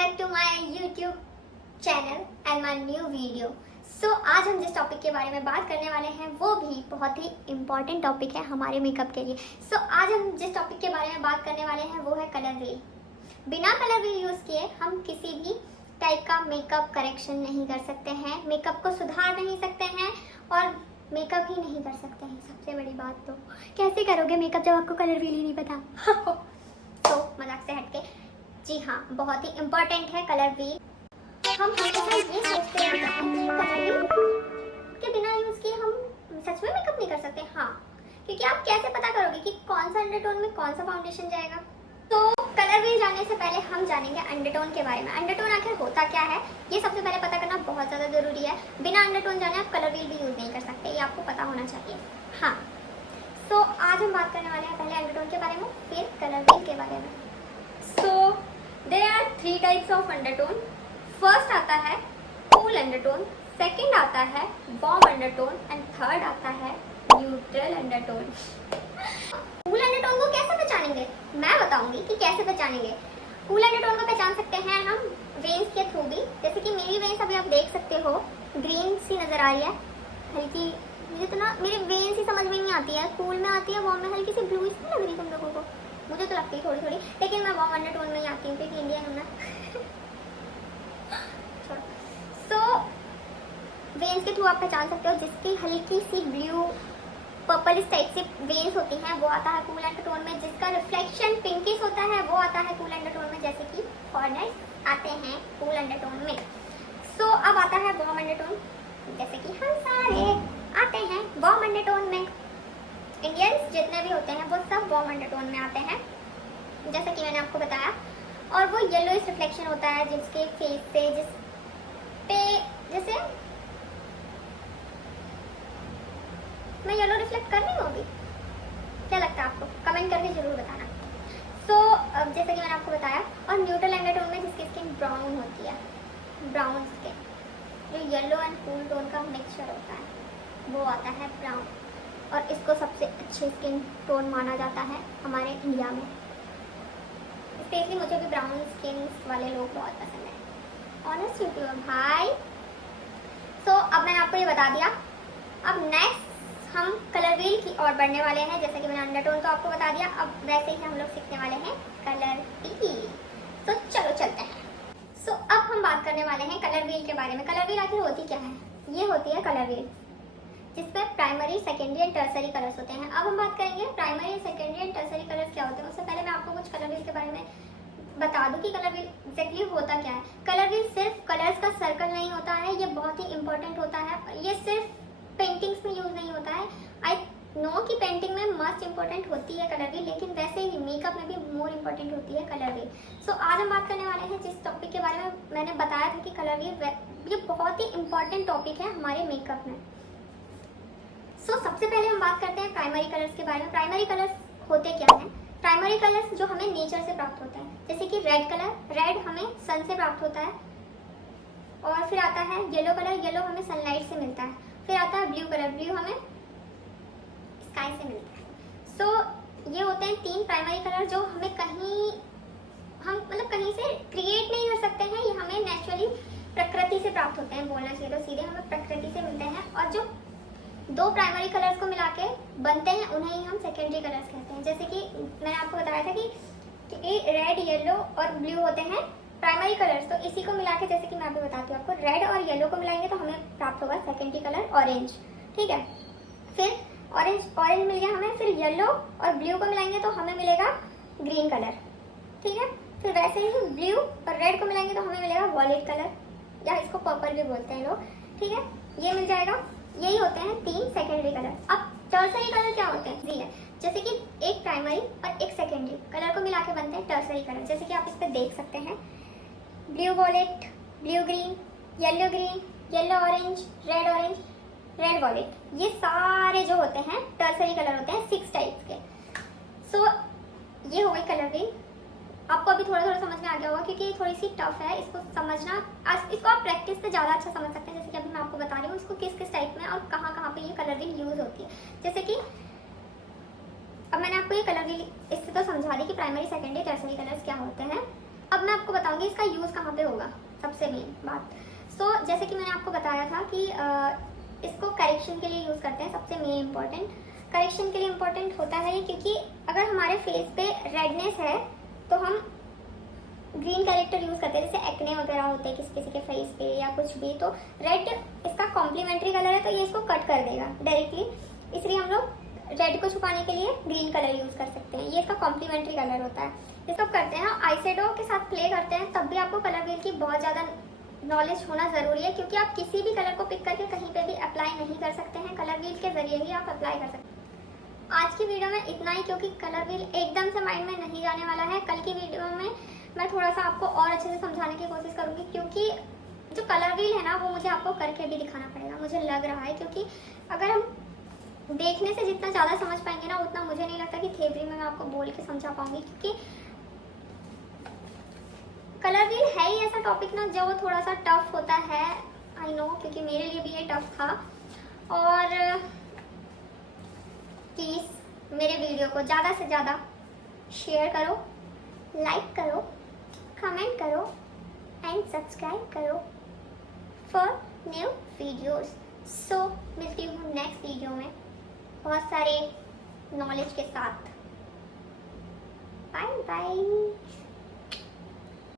back to my YouTube channel and my new video. आज हम जिस टॉपिक के बारे में बात करने वाले हैं वो भी बहुत ही इम्पॉर्टेंट टॉपिक है हमारे मेकअप के लिए. आज हम जिस टॉपिक के बारे में बात करने वाले हैं वो है कलर व्हील. बिना कलर व्हील यूज़ किए हम किसी भी टाइप का मेकअप करेक्शन नहीं कर सकते हैं, मेकअप को सुधार नहीं सकते हैं और मेकअप ही नहीं कर सकते हैं. सबसे बड़ी बात तो कैसे करोगे मेकअप जब आपको कलर व्हील ही नहीं पता. तो मजाक से हटके, जी हाँ, बहुत ही इम्पोर्टेंट है कलर व्हील. हम हमेशा ये सोचते हैं कि कलर व्हील के बिना यूज किए हम सच में मेकअप नहीं कर सकते. हाँ, क्योंकि आप कैसे पता करोगे कि कौन सा अंडरटोन में कौन सा फाउंडेशन जाएगा. तो कलर व्हील जाने से पहले हम जानेंगे अंडरटोन के बारे में. अंडरटोन आखिर होता क्या है ये सबसे पहले पता करना बहुत ज़्यादा ज़रूरी है. बिना अंडरटोन जाने आप कलर व्हील भी यूज़ नहीं कर सकते, ये आपको पता होना चाहिए. हाँ, तो आज हम बात करने वाले हैं पहले अंडरटोन के बारे में, फिर कलर व्हील के बारे में. So there are 3 types of undertone. First आता है कूल अंडरटोन, सेकंड आता है वार्म अंडरटोन एंड थर्ड आता है न्यूट्रल अंडरटोन. कूल अंडरटोन को कैसे पहचानेंगे मैं बताऊंगी कि कैसे पहचानेंगे. कूल अंडरटोन को पहचान सकते हैं हम वेन्स के थ्रू भी. जैसे कि मेरी वेन्स अभी आप देख सकते हो ग्रीन सी नजर आ रही है हल्की. मुझे तो ना मेरी वेन्स ही समझ में नहीं आती है, कूल में आती है, वार्म में हल्की सी ब्लू सी लग रही तुम लोगों को. मुझे तो लगती है थोड़ी थोड़ी, लेकिन मैं वार्म अंडरटोन में ही आती हूँ क्योंकि इंडियन हूँ ना. सो वेन्स के थ्रू आप पहचान सकते हो. जिसकी हल्की सी ब्लू पर्पल इस टाइप से वेन्स होती हैं वो आता है कूल अंडरटोन में. जिसका रिफ्लेक्शन पिंकिश होता है वो आता है कूल अंडरटोन में, जैसे कि फॉरेनर्स आते हैं कूल अंडरटोन में. सो अब आता है वार्म अंडरटोन, जैसे कि हम सारे आते हैं वार्म अंडरटोन में. इंडियंस जितने भी होते हैं वो सब वार्म अंडरटोन में आते हैं, जैसे कि मैंने आपको बताया. और वो येलोइश रिफ्लेक्शन होता है जिसके फेस से, जिस पे जैसे मैं येलो रिफ्लेक्ट कर रही हूँ अभी. क्या लगता है आपको? कमेंट करके जरूर बताना. सो जैसे कि मैंने आपको बताया. और न्यूट्रल अंडरटोन में जिसकी स्किन ब्राउन होती है, ब्राउन स्किन, जो येलो एंड कूल टोन का मिक्सचर होता है वो आता है ब्राउन. और इसको सबसे अच्छे स्किन टोन माना जाता है हमारे इंडिया में. स्पेशली मुझे भी ब्राउन स्किन वाले लोग बहुत पसंद है. ऑनेस्ट यूट्यूबर भाई. सो अब मैंने आपको ये बता दिया. अब नेक्स्ट हम कलर व्हील की ओर बढ़ने वाले हैं. जैसे कि मैंने अंडरटोन तो आपको बता दिया, अब वैसे ही हम लोग सीखने वाले हैं कलर व्हील. तो चलो चलते हैं. सो अब हम बात करने वाले हैं कलर व्हील के बारे में. कलर व्हील आखिर होती क्या है? ये होती है कलर व्हील जिसमें primary, secondary and tertiary colours होते हैं. अब हम बात करेंगे primary, secondary and tertiary colours क्या होते हैं. उससे पहले मैं आपको कुछ कलर व्हील के बारे में बता दूं कि कलर व्हील एग्जैक्टली होता क्या है. कलर व्हील सिर्फ कलर्स का सर्कल नहीं होता है, ये बहुत ही इंपॉर्टेंट होता है. ये सिर्फ पेंटिंग्स में यूज नहीं होता है. आई नो कि पेंटिंग में मस्ट इंपॉर्टेंट होती है कलर व्हील, लेकिन वैसे ही मेकअप में भी मोर इंपॉर्टेंट होती है कलर व्हील. सो आज हम बात करने वाले हैं जिस टॉपिक के बारे में मैंने बताया था कि कलर व्हील, ये बहुत ही इंपॉर्टेंट टॉपिक है हमारे मेकअप में. सबसे पहले हम बात करते हैं प्राइमरी कलर्स के बारे में. प्राइमरी कलर्स होते क्या हैं? प्राइमरी कलर्स जो हमें नेचर से प्राप्त होते हैं, जैसे कि रेड कलर, रेड हमें सन से प्राप्त होता है. और फिर आता है येलो कलर, येलो हमें सनलाइट से मिलता है. फिर आता है ब्लू कलर, ब्लू हमें स्काई से मिलता है. सो ये होते हैं 3 प्राइमरी कलर जो हमें कहीं, हम मतलब कहीं से क्रिएट नहीं कर सकते हैं. ये हमें नेचुरली प्रकृति से प्राप्त होते हैं, बोलना चाहिए तो सीधे हमें प्रकृति से मिलते हैं. और जो 2 प्राइमरी कलर्स को मिला के बनते हैं उन्हें ही हम सेकेंडरी कलर्स कहते हैं. जैसे कि मैंने आपको बताया था कि रेड, येलो और ब्लू होते हैं प्राइमरी कलर्स. तो इसी को मिला के, जैसे कि मैं अभी बताती हूँ आपको, रेड और येलो को मिलाएंगे तो हमें प्राप्त होगा सेकेंडरी कलर ऑरेंज. ठीक है, फिर ऑरेंज मिल गया हमें. फिर येलो और ब्लू को मिलाएंगे तो हमें मिलेगा ग्रीन कलर. ठीक है, फिर वैसे ही ब्लू और रेड को मिलाएंगे तो हमें मिलेगा वॉयलेट कलर, या इसको पर्पल भी बोलते हैं लोग. ठीक है, ये मिल जाएगा. यही होते हैं 3 सेकेंडरी कलर. अब टर्सरी कलर क्या होते हैं? जी है, जैसे कि एक प्राइमरी और एक सेकेंडरी कलर को मिला के बनते हैं टर्सरी कलर. जैसे कि आप इस पर देख सकते हैं blue violet, blue green, yellow orange, red violet. ये सारे जो होते हैं टर्सरी कलर होते हैं 6 टाइप्स के. सो ये हो गई कलर व्हील. आपको अभी थोड़ा थोड़ा समझ में आ गया होगा क्योंकि ये थोड़ी सी टफ है. इसको समझना, इसको आप प्रैक्टिस से ज़्यादा अच्छा समझ सकते हैं. जैसे कि अभी मैं आपको बता रही हूँ इसको किस किस टाइप में और कहाँ कहाँ पे ये कलर व्हील यूज़ होती है. जैसे कि अब मैंने आपको ये कलर व्हील इससे तो समझा दी कि प्राइमरी, सेकेंडरी, टर्सरी कलर्स क्या होते हैं. अब मैं आपको बताऊंगी लगाओगे इसका यूज़ कहाँ पे होगा, सबसे मेन बात। सो जैसे कि मैंने आपको बताया था कि इसको करेक्शन के लिए यूज़ करते हैं। सबसे मेन इंपॉर्टेंट करेक्शन के लिए इम्पोर्टेंट होता है ये, क्योंकि अगर हमारे फेस पे रेडनेस है तो हम ग्रीन करेक्टर यूज़ करते हैं, जैसे एक्ने वगैरह होते हैं किसी किसी के फेस पे या कुछ भी, तो रेड इसका कॉम्प्लीमेंट्री कलर है तो ये इसको कट कर देगा डायरेक्टली। इसलिए हम लोग रेड को छुपाने के लिए ग्रीन कलर यूज़ कर सकते हैं, ये इसका कॉम्प्लीमेंट्री कलर होता है। इसको करते हैं आई शेडो के साथ प्ले करते हैं, तब भी आपको कलर व्हील की बहुत ज़्यादा नॉलेज होना ज़रूरी है, क्योंकि आप किसी भी कलर को पिक करके कहीं पे भी अप्लाई नहीं कर सकते हैं, कलर व्हील के ज़रिए ही आप अप्लाई कर सकते हैं। आज की वीडियो में इतना ही, क्योंकि कलर व्हील एकदम से माइंड में नहीं जाने वाला है। कल की वीडियो में मैं थोड़ा सा आपको और अच्छे से समझाने की कोशिश करूँगी, क्योंकि जो कलर व्हील है ना वो मुझे आपको करके भी दिखाना पड़ेगा, मुझे लग रहा है। क्योंकि अगर हम देखने से जितना ज़्यादा समझ पाएंगे ना, उतना मुझे नहीं लगता कि थियरी में मैं आपको बोल के समझा पाऊंगी, क्योंकि कलर व्हील है ही ऐसा टॉपिक ना जो थोड़ा सा टफ होता है। आई नो, क्योंकि मेरे लिए भी ये टफ था। और प्लीज़ मेरे वीडियो को ज़्यादा से ज़्यादा शेयर करो, लाइक करो, कमेंट करो एंड सब्सक्राइब करो फॉर न्यू वीडियोस। सो मिलती हूँ नेक्स्ट वीडियो में बहुत सारे नॉलेज के साथ। Bye bye.